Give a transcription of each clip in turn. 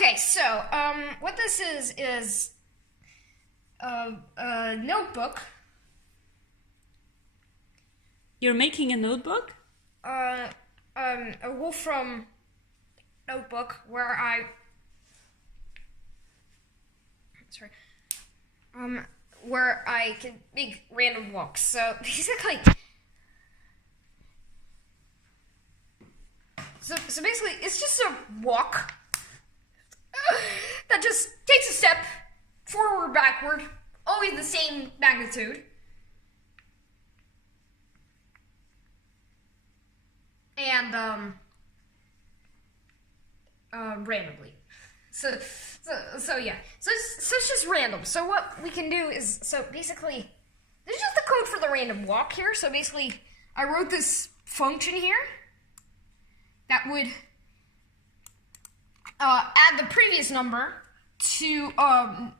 Okay, so what this is a notebook. You're making a notebook? A Wolfram notebook where I can make random walks. So basically, it's just a walk that just takes a step forward, backward, always the same magnitude. And randomly. So yeah. So it's just random. So what we can do is, so basically, this is just the code for the random walk here. So basically, I wrote this function here that would add the previous number to a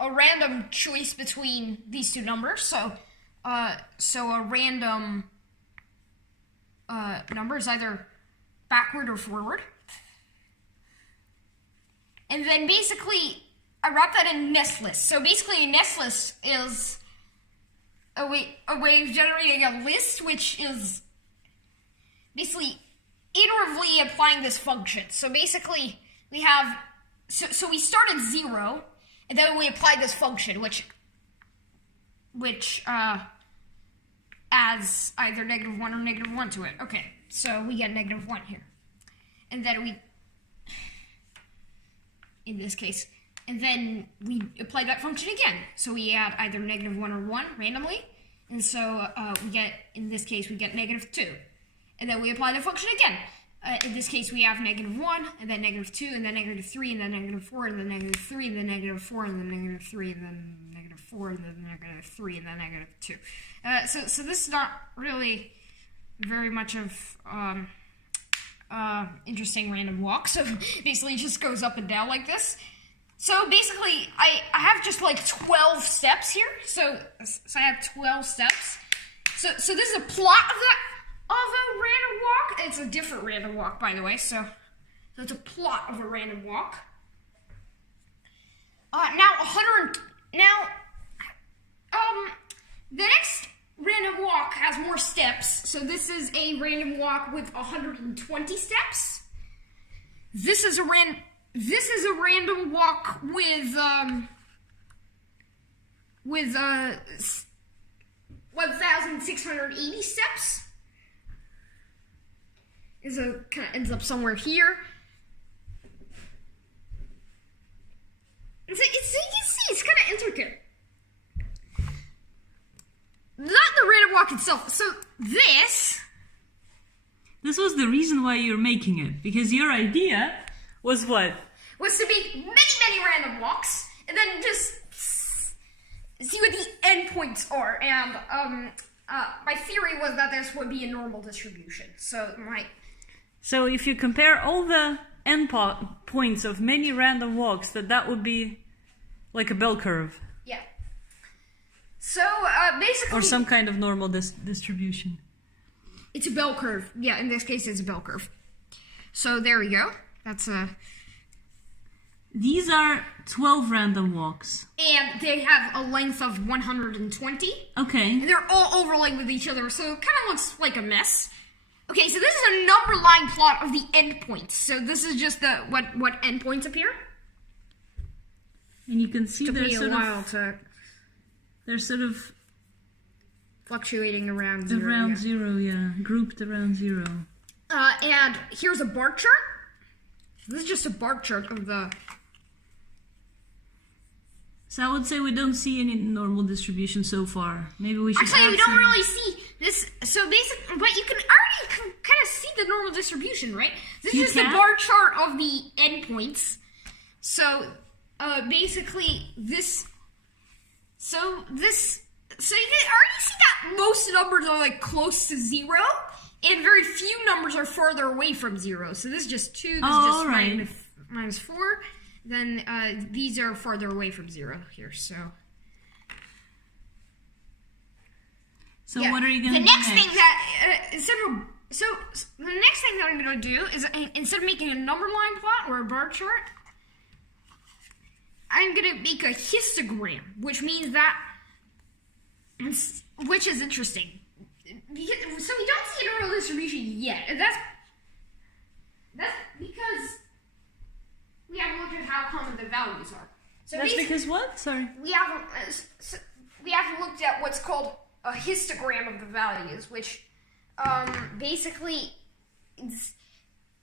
random choice between these two numbers. So a random number is either backward or forward. And then basically, I wrap that in nest list. So basically, a nest list is a way of generating a list, which is basically iteratively applying this function. So basically, we have, so we start at 0, and then we apply this function, which adds either -1 or -1 to it. Okay, so we get -1 here. And then we, in this case, and then we apply that function again. So we add either -1 or 1 randomly. And so we get, in this case, we get -2. And then we apply the function again. In this case, we have -1, and then -2, and then -3, and then -4, and then -3, and then -4, and then -3, and then -4, and then -3, and then -2. So this is not really very much of interesting random walk. So basically, it just goes up and down like this. So basically, I have just like 12 steps here. So I have 12 steps. So this is a plot of a random walk. It's a different random walk, by the way. So it's a plot of a random walk. The next random walk has more steps. So this is a random walk with 120 steps. This is a random walk with 1,680 steps. Kind of ends up somewhere here. You can see it's kind of intricate. Not the random walk itself. So this was the reason why you're making it, because your idea was what? Was to make many random walks, and then just see what the endpoints are. And my theory was that this would be a normal distribution. So if you compare all the endpoints of many random walks, that would be like a bell curve. Yeah. So basically, or some kind of normal distribution. It's a bell curve. Yeah, in this case, it's a bell curve. So there we go. That's a. These are 12 random walks. And they have a length of 120. Okay. And they're all overlaid with each other, so it kind of looks like a mess. Okay, so this is a number line plot of the endpoints. So this is just what endpoints appear. And you can see they're sort of fluctuating around 0. Around 0, yeah. Grouped around 0. And here's a bar chart. This is just a bar chart of the... So I would say we don't see any normal distribution so far. Maybe we should actually, we don't really see this. So basically, but you can already kind of see the normal distribution, right? This is just a bar chart of the endpoints. So basically, this. So you can already see that most numbers are like close to 0, and very few numbers are further away from 0. So this is just 2. This is just minus 4. Then these are farther away from 0 here, so yeah. What are you going to do next? The next thing that, instead of So the next thing that I'm going to do is, instead of making a number line plot or a bar chart, I'm going to make a histogram, which means that, which is interesting. So we don't see a normal distribution yet. And that's because we haven't looked at how common the values are. So that's because what? Sorry. We haven't looked at what's called a histogram of the values, which basically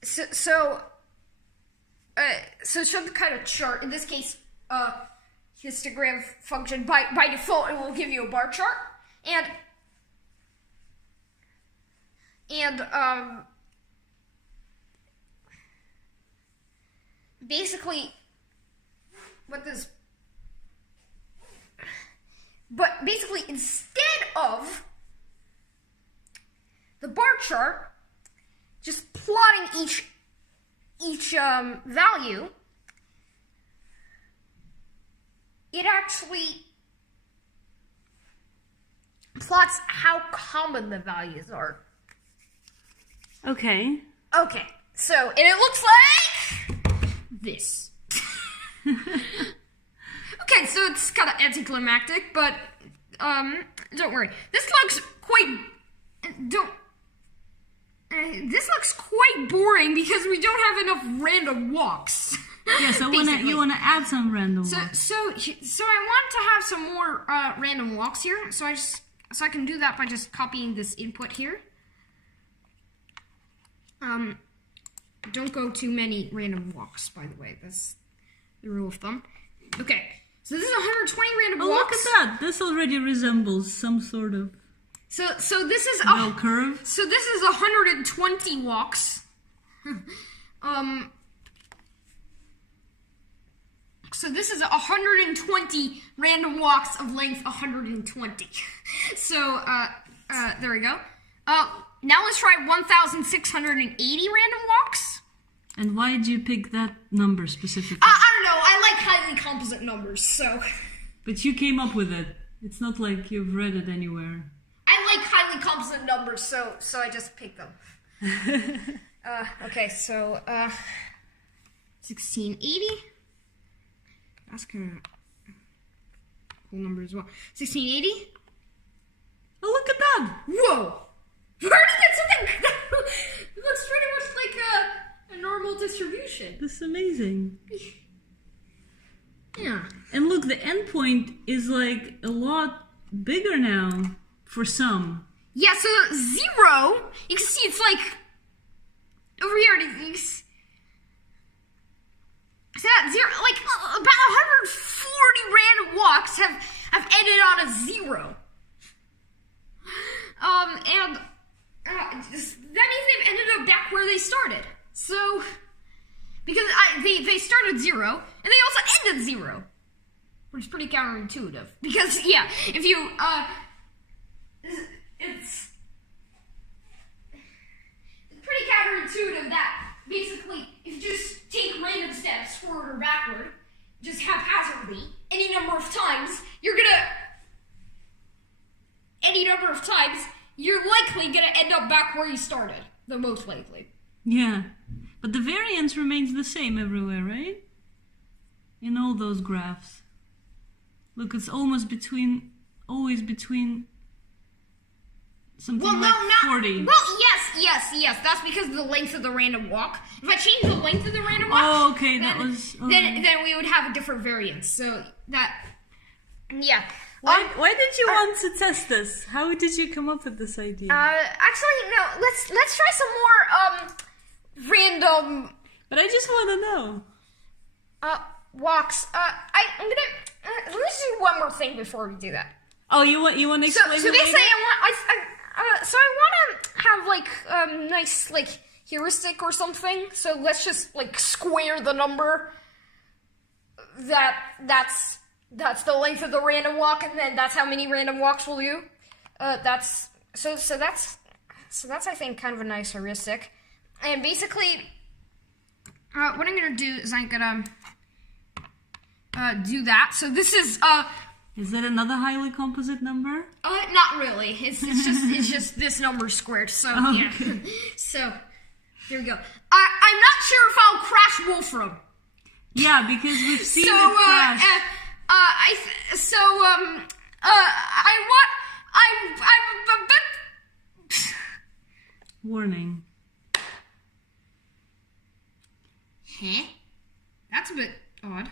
some kind of chart. In this case, histogram function by default it will give you a bar chart, and basically what this. But basically, instead of the bar chart, just plotting each value, it actually plots how common the values are. Okay. Okay. So, and it looks like this. Okay, so it's kind of anticlimactic, but don't worry. This looks quite boring because we don't have enough random walks. Yeah, so you wanna add some random walks. So I want to have some more random walks here. So I can do that by just copying this input here. Don't go too many random walks, by the way. That's the rule of thumb. Okay. So this is 120 random walks. Look at that! This already resembles some sort of so this is bell curve. So this is 120 walks. So this is 120 random walks of length 120. So there we go. Now let's try 1,680 random walks. And why did you pick that number specifically? I don't know. I like highly composite numbers, so. But you came up with it. It's not like you've read it anywhere. I like highly composite numbers, so I just picked them. Okay, so 1680. That's kind of cool number as well. 1680. Oh, look at that! Whoa! Where did get something? It looks pretty much like a normal distribution. This is amazing. Yeah. And look, the endpoint is like a lot bigger now for some. Yeah, so 0, you can see it's like over here. You see that 0, like about 140 random walks have ended on a 0. And that means they've ended up back where they started. So, because they started 0, and they also ended 0. Which is pretty counterintuitive. Because, yeah, if you, it's pretty counterintuitive that, basically, if you just take random steps forward or backward, just haphazardly, any number of times, you're likely gonna end up back where you started. The most likely. Yeah. But the variance remains the same everywhere, right? In all those graphs. Look, it's always between something 40. Well, yes. That's because of the length of the random walk. If I change the length of the random walk, oh, okay, then we would have a different variance. So that, yeah. Why did you want to test this? How did you come up with this idea? Actually, no. Let's try some more random. But I just want to know. Walks. I'm gonna. Let me just do one more thing before we do that. Oh, you want to explain? So basically, I want to have like nice like heuristic or something. So let's just like square the number. That's the length of the random walk, and then that's how many random walks we'll do. That's I think kind of a nice heuristic. And basically, what I'm gonna do is I'm gonna do that. So this is Is that another highly composite number? Not really. It's just this number squared. So yeah. So here we go. I'm not sure if I'll crash Wolfram. Yeah, because we've seen it crash. I'm a bit. Warning. Huh? That's a bit odd.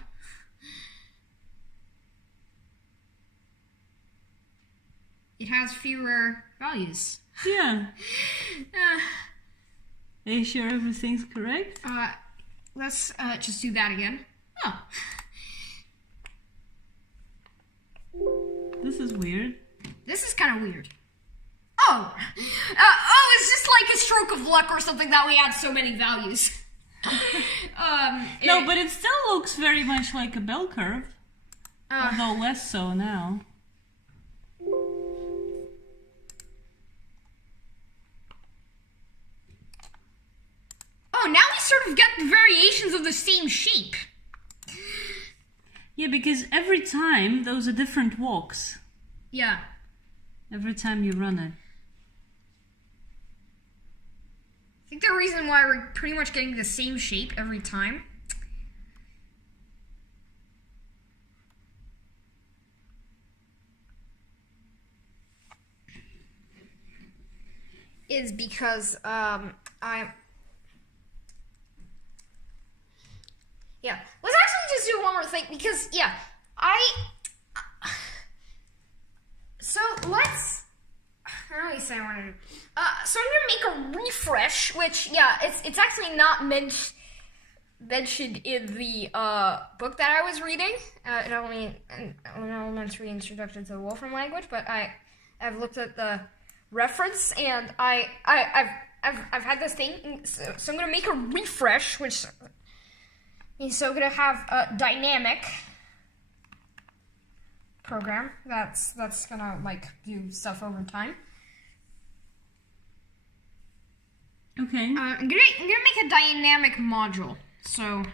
It has fewer values. Yeah. Are you sure everything's correct? Let's just do that again. Oh. This is weird. This is kind of weird. Oh. It's just like a stroke of luck or something that we had so many values. No, but it still looks very much like a bell curve. Although less so now. Oh, now we sort of get the variations of the same shape. Yeah, because every time those are different walks. Yeah. Every time you run it. I think the reason why we're pretty much getting the same shape every time is because yeah, let's actually just do one more thing because so let's I don't know say I want to do. So I'm gonna make a refresh, which it's actually not mentioned in the book that I was reading. An elementary introduction to the Wolfram language, but I've looked at the reference and I've had this thing. So I'm gonna make a refresh, which means so I'm gonna have a dynamic program that's gonna like do stuff over time. Okay. I'm gonna make a dynamic module. So,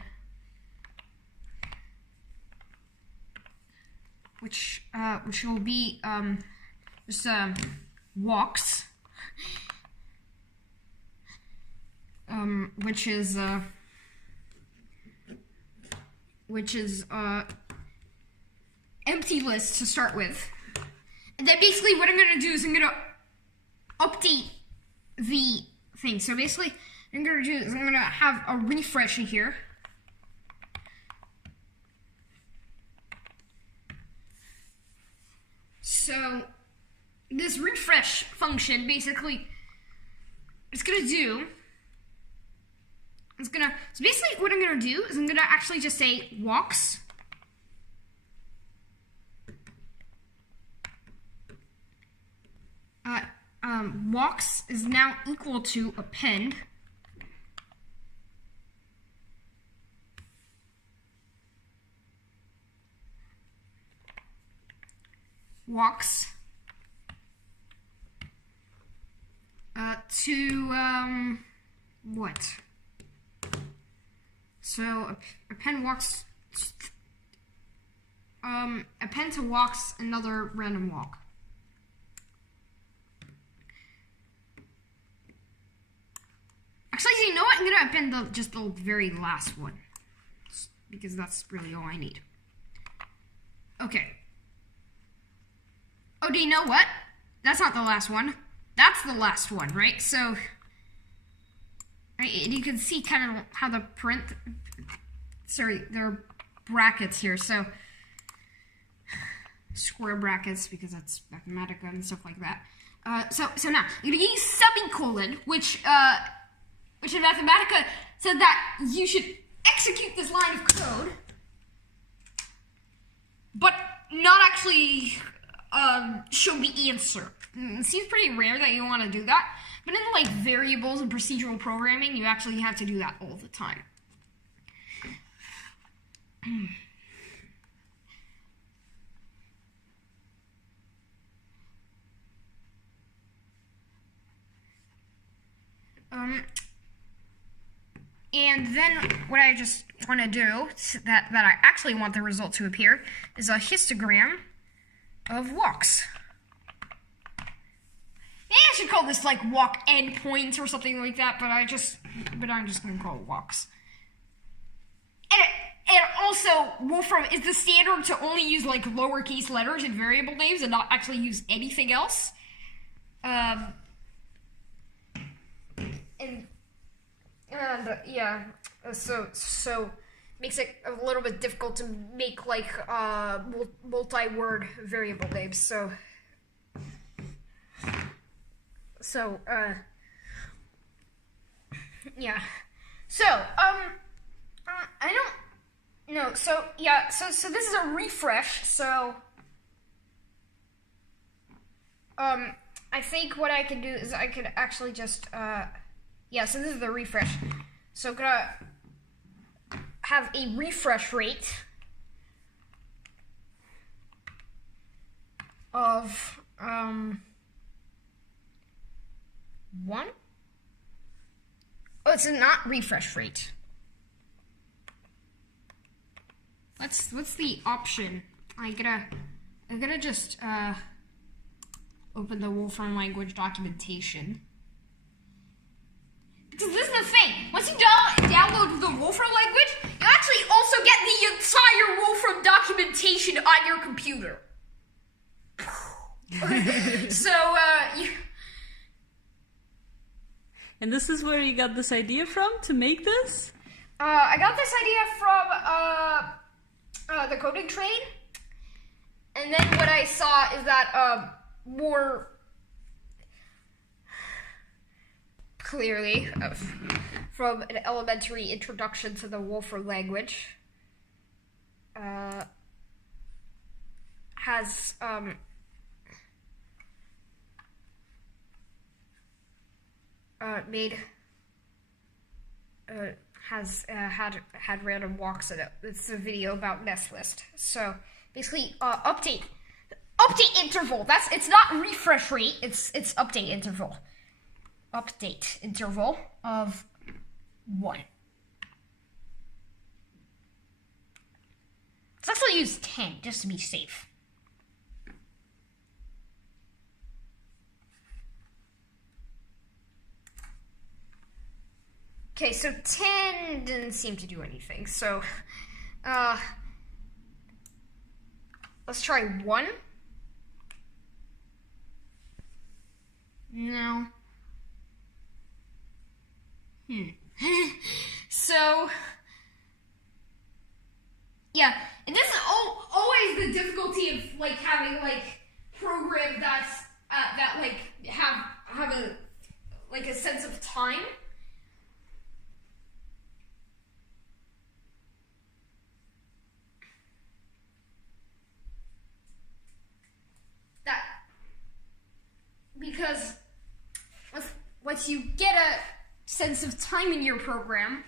which will be just walks. Which is empty list to start with, and then basically what I'm gonna do is I'm gonna update the thing. So basically, what I'm gonna do is I'm gonna have a refresh in here. So this refresh function basically it's gonna do. So basically what I'm gonna do is I'm gonna actually just say walks. Walks is now equal to append. Walks to what? So append walks append to walks another random walk. Actually, you know what? I'm gonna append just the very last one because that's really all I need. Okay. Oh, do you know what? That's not the last one. That's the last one, right? So, you can see kind of how the there are brackets here. So, square brackets because that's Mathematica and stuff like that. So now I'm gonna use semicolon, which in Mathematica said that you should execute this line of code, but not actually show the answer. It seems pretty rare that you want to do that, but in like variables and procedural programming, you actually have to do that all the time. And then what I just want to do that I actually want the result to appear is a histogram of walks. Maybe I should call this like walk endpoints or something like that, but I'm just gonna call it walks. And also, Wolfram is the standard to only use like lowercase letters in variable names and not actually use anything else. So makes it a little bit difficult to make like multi-word variable names. Yeah. I don't know. So this is a refresh. So I think what I can do is I could actually just so this is the refresh. So I'm gonna have a refresh rate of 1. Oh, it's not refresh rate. What's the option? I'm gonna just open the Wolfram language documentation. Because this is the thing. Once you download the Wolfram language, you actually also get the entire Wolfram documentation on your computer. And this is where you got this idea from to make this? I got this idea from the coding train, and then what I saw is that more clearly from an elementary introduction to the Wolfram language has had random walks in it. It's a video about nest list. So basically, update interval. It's not refresh rate. It's update interval. Update interval of 1. Let's actually use 10 just to be safe. Okay, so 10 didn't seem to do anything, so let's try 1. No. So, yeah, and this is always the difficulty of like having like programs that like have a like a sense of time. Because once you get a sense of time in your program,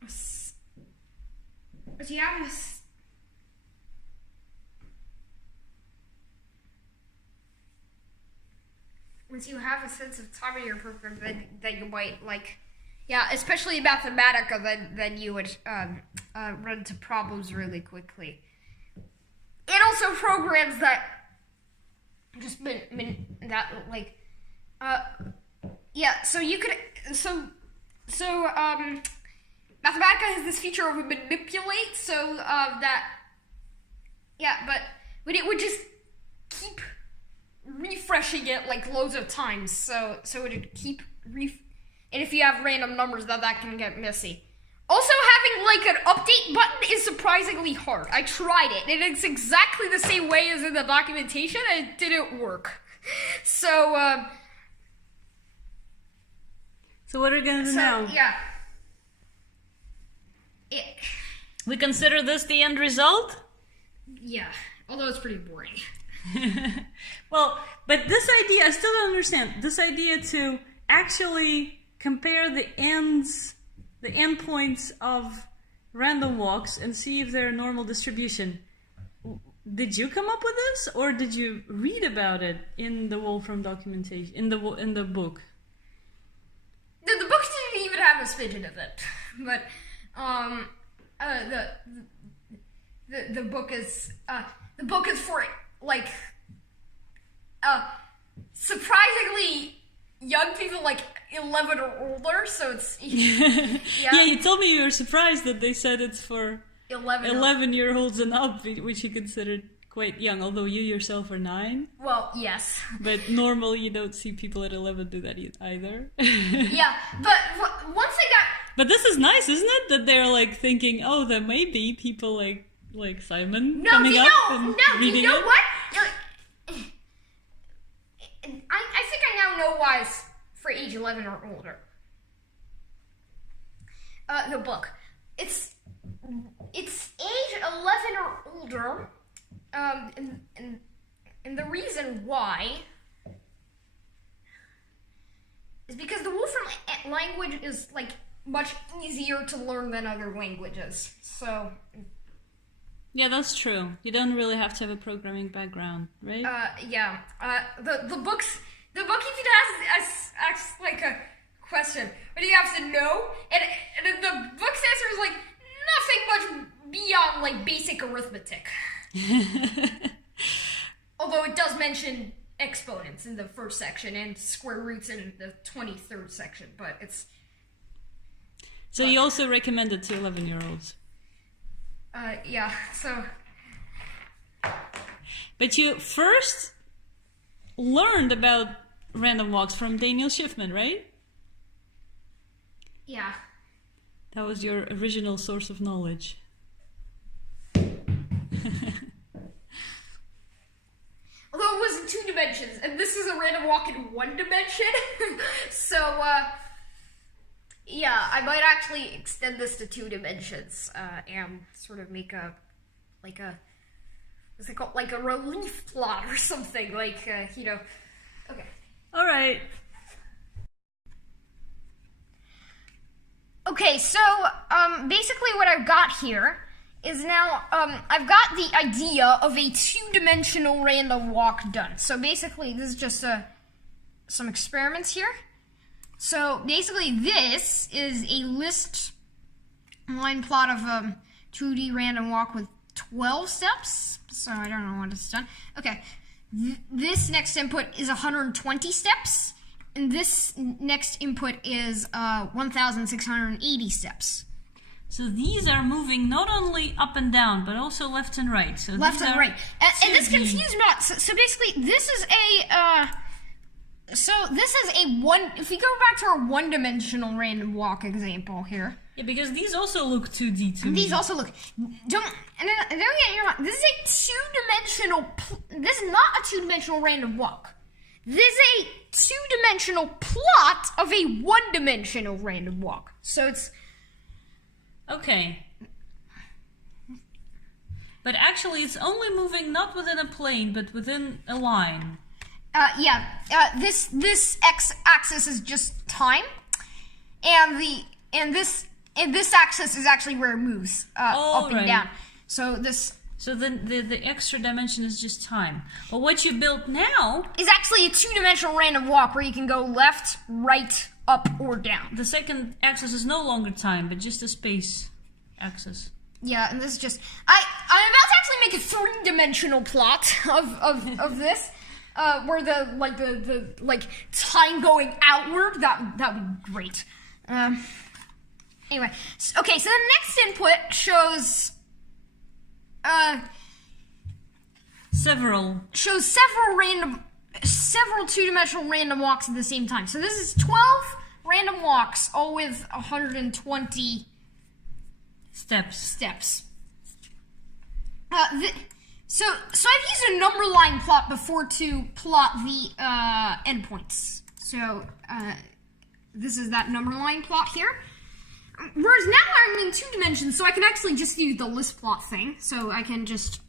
once you have a sense of time in your program, then you might like, yeah, especially in Mathematica, then you would run into problems really quickly. And also programs that just that like so you could Mathematica has this feature of a manipulate, so but it would just keep refreshing it like loads of times, so it would keep and if you have random numbers that can get messy. Also, having like an update button is surprisingly hard. I tried it, and it's exactly the same way as in the documentation, and it didn't work. So what are we gonna do now? Yeah. We consider this the end result? Yeah, although it's pretty boring. Well, but this idea, I still don't understand. This idea to actually compare the endpoints of random walks and see if they're a normal distribution. Did you come up with this, or did you read about it in the Wolfram documentation, in the book? The book didn't even have a smidgen of it, but the book is for like surprisingly young people, like 11 or older. So it's yeah. You told me you were surprised that they said it's for 11-year-olds and up, which you considered quite young. Although you yourself are 9. Well, yes. But normally you don't see people at 11 do that either. Yeah, but once I got. But this is nice, isn't it? That they're like thinking, oh, there may be people like Simon coming up and reading you know it. What? I think I now know why it's for age 11 or older. The book. It's age 11 or older, and the reason why is because the Wolfram language is like much easier to learn than other languages. So yeah, that's true. You don't really have to have a programming background, right? Yeah. The book even asks like a question. What do you have to know? And the book's answer is like nothing much beyond like basic arithmetic. Although it does mention exponents in the first section and square roots in the 23rd section, but it's. So you also recommend it to 11-year-olds? Yeah, so. But you first learned about random walks from Daniel Schiffman, right? Yeah. That was your original source of knowledge. Although it was in 2 dimensions, and this is a random walk in 1 dimension. So, yeah, I might actually extend this to 2 dimensions, and sort of make what's it called? Like a relief plot or something, like, okay. Alright. Okay, so, basically what I've got here is now, I've got the idea of a 2-dimensional random walk done. So basically, this is just some experiments here. So basically, this is a list line plot of a 2D random walk with 12 steps. So I don't know what it's done. Okay, this next input is 120 steps, and this next input is 1,680 steps. So these are moving not only up and down, but also left and right. So left and right. And this confused me not. So basically, this is a one. If we go back to our 1-dimensional random walk example here. Yeah, because these also look 2D to me. These also look. Don't get me wrong. This is a 2-dimensional. This is not a 2-dimensional random walk. This is a 2-dimensional plot of a 1-dimensional random walk. So it's. Okay. But actually, it's only moving not within a plane, but within a line. This x-axis is just time, and this axis is actually where it moves up and down. So this. So then the extra dimension is just time. But what you built now is actually a 2-dimensional random walk where you can go left, right, up, or down. The second axis is no longer time, but just a space axis. Yeah, and this is just I'm about to actually make a 3-dimensional plot of this, where the time going outward. That would be great. Anyway, okay. So the next input shows several 2-dimensional random walks at the same time. So this is 12 random walks, all with 120 steps. So I've used a number line plot before to plot the endpoints. So this is that number line plot here. Whereas now I'm in 2 dimensions, so I can actually just use the list plot thing. So I can just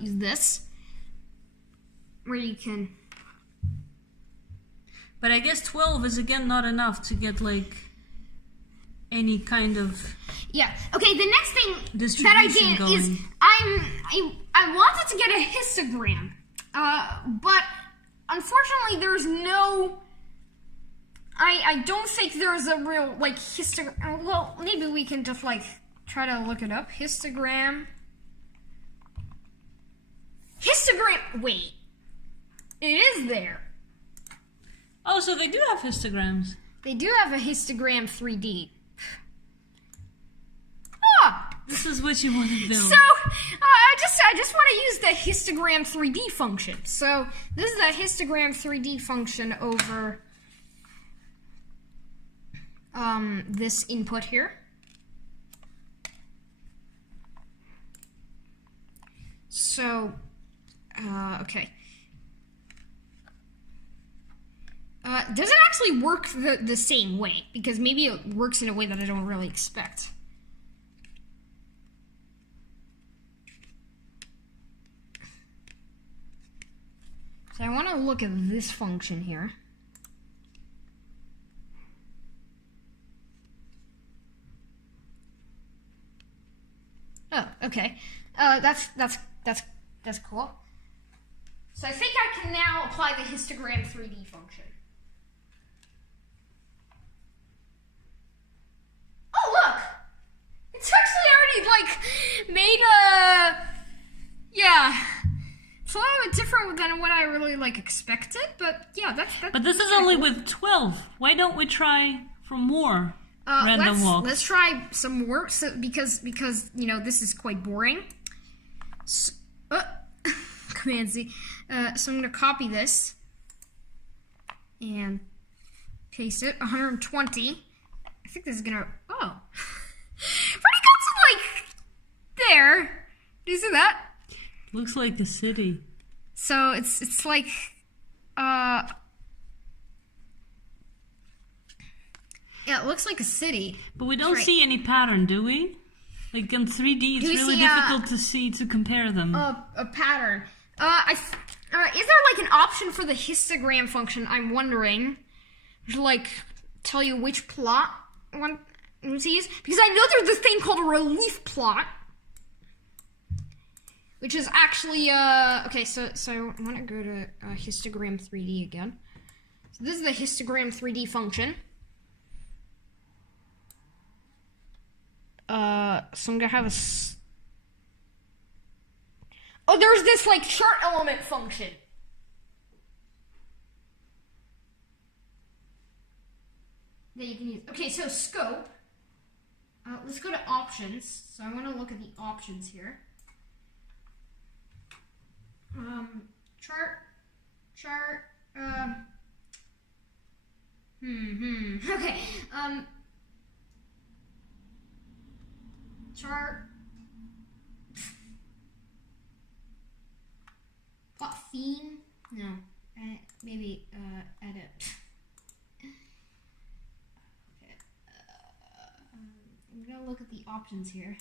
use this, where you can. But I guess 12 is again not enough to get like any kind of. Yeah. Okay. The next thing that I did going. is I wanted to get a histogram, but unfortunately there's no. I don't think there's a real histogram. Well, maybe we can just try to look it up. Histogram. Wait. It is there. Oh, so they do have histograms. They do have a histogram 3D. This is what you want to do. So, I just want to use the histogram 3D function. So, this is the histogram 3D function over this input here. So, okay. Does it actually work the same way? Because maybe it works in a way that I don't really expect. So I want to look at this function here. Oh, okay. That's cool. So I think I can now apply the histogram 3D function. Oh, look! It's actually already, like, made yeah. It's a little bit different than what I really, like, expected, but yeah, that's But this is only with 12. Why don't we try for more random walks? Let's try some more, because, you know, this is quite boring. So, Command Z. So I'm going to copy this and paste it. 120. I think this is going to... Oh. Pretty close to, like, there. Do you see that? Looks like a city. So it's like... Yeah, it looks like a city. But we don't see any pattern, do we? Like in 3D, it's really difficult to see, to compare them. A pattern. Is there like an option for the histogram function? I'm wondering, to like tell you which plot one to use, because I know there's this thing called a relief plot, which is actually okay. So I want to go to histogram 3D again. So this is the histogram 3D function. So I'm gonna have a. Oh, there's this like chart element function. That you can use. Okay, so scope. Let's go to options. So I want to look at the options here. Chart. Okay. Chart. Plot theme? No. Maybe edit. Okay. I'm gonna look at the options here.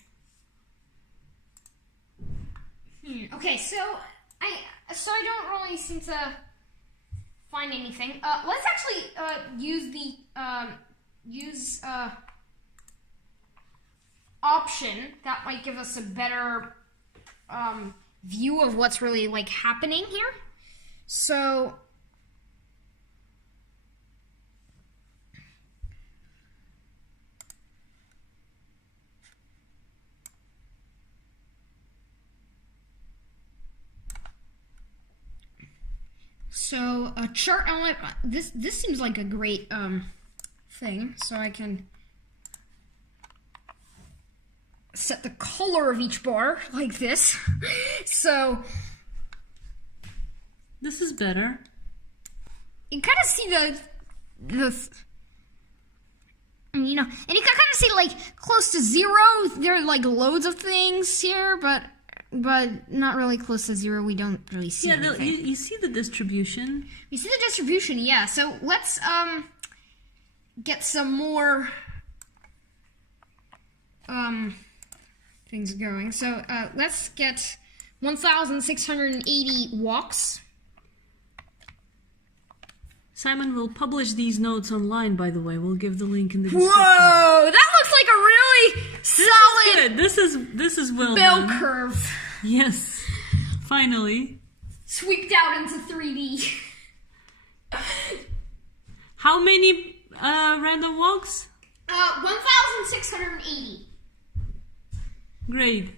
Okay, so I don't really seem to find anything. Let's actually use the option that might give us a better view of what's really like happening here. So a chart element. This seems like a great thing. So I can set the color of each bar like this. So this is better. You kind of see you know, and you can kind of see like close to zero. There are like loads of things here, but not really close to zero. We don't really see anything. You see the distribution. You see the distribution, yeah. So let's get some more things going. So let's get 1,680 walks. Simon will publish these notes online, by the way. We'll give the link in the description. Whoa! That looks like a really solid... This is well bell done. curve. Yes. Finally. Sweeped out into 3D. How many random walks? 1,680. Great.